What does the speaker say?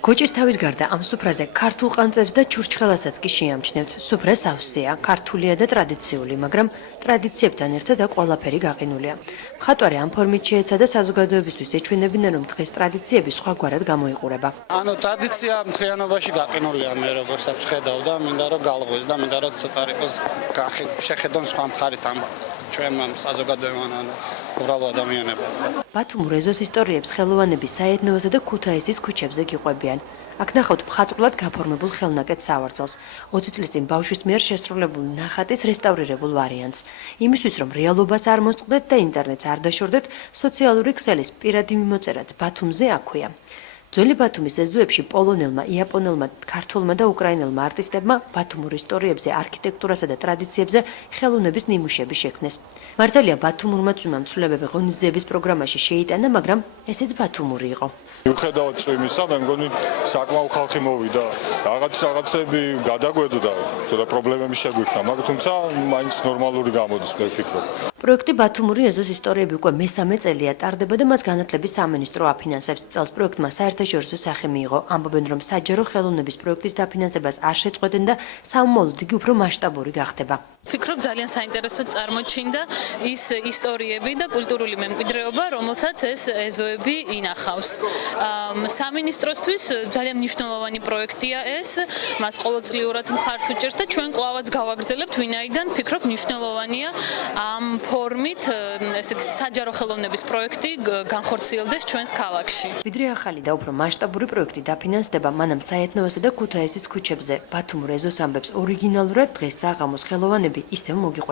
გოჭის თავის გარდა ამ სუფრაზე ქართულ ყანწებს და ჩურჩხელასაც კი შეამჩნევთ. სუფრა სავსეა, ქართულია და ტრადიციული, მაგრამ ტრადიციებთან ერთად აქ ყველაფერი გაყინულია. მხატვარი ამ ფორმით შეეცადა საზოგადოებისთვის ეჩვენებინა, რომ დღეს ტრადიციები სხვაგვარად გამოიყურება. ტრადიცია მთლიანობაში გაყინულია მე როგორცაც ხედავ და მინდა რომ galvos და მინდა რომ ცოტა იყოს შეხედონ სხვა მხარით ამ ჩვენ საზოგადოებამ უბრალო ადამიანებად. ბათუმურ ეზოს ისტორიებს ხელოვანების საეთნოოსა და ქუთაისის ქუჩებზე გიყვებიან. აქ ნახავთ მხატვრულად გაფორმებულ ხელნაკეთ სავარძელს. 20 წლის წინ ბავშვის მიერ შესრულებულ ნახატის რესტავრირებულ ვარიანტს. იმისთვის, რომ რეალობას არ მოსწყდეთ და ინტერნეტს არ დაშორდეთ, სოციალური ქსელის პირადი მიმოწერაც ბათუმზე აქვია. ძველი ბათუმის ეზოებში პოლონელმა, იაპონელმა, ქართველმა და უკრაინელმა არტისტებმა ბათუმურ ისტორიებზე, არქიტექტურასა და ტრადიციებზე ხელოვნების ნიმუშები შექმნეს. მართალია ბათუმურმა წვიმამ ცვლილებები ღონისძიების პროგრამაში შეიტანა, მაგრამ ესეც ბათუმური იყო. მიუხედავად წვიმისა, მე მგონი საკმაო ხალხი მოვიდა. რაღაცები გადაგვედოდა, ცოტა პრობლემები შეგვიქმნა, მაგრამ თუმცა მაინც ნორმალური გამოდის, მე ვფიქრობ. პროექტი ბათუმური ეზოს ისტორიები უკვე მესამე წელია ტარდება და მას განათლების სამინისტრო აფინანსებს. წელს პროექტმა საერთაშორისო სახე მიიღო. ამბობენ, რომ საჯარო ხელოვნების პროექტის დაფინანსებას არ შეწყვეტენ და სამომავლოდ იგი უფრო მასშტაბური გახდება. ვფიქრობ ძალიან საინტერესო წარმოჩინდა ის ისტორიები და კულტურული მემკვიდრეობა, რომელსაც ეს ეზოები ინახავს. სამინისტროსთვის ძალიან მნიშვნელოვანი პროექტია ეს, მას ყოველწლიურად მხარს უჭერს და ჩვენ კვლავაც გავაგრძელებთ, ვინაიდან ვფიქრობ მნიშვნელოვანია ამ ფორმით ესე იგი საჯარო ხელოვნების პროექტი განხორციელდეს ჩვენს ქალაქში. ვიდრე ახალი და უფრო მასშტაბური პროექტი დაფინანსდება, მანამ საეთნოოსა და ქუთაისის ქუჩებზე ბათუმურ ეზოს ამბებს ორიგინალურად დღეს საღამოს ხელოვანები ისევ მოგიყვებიან.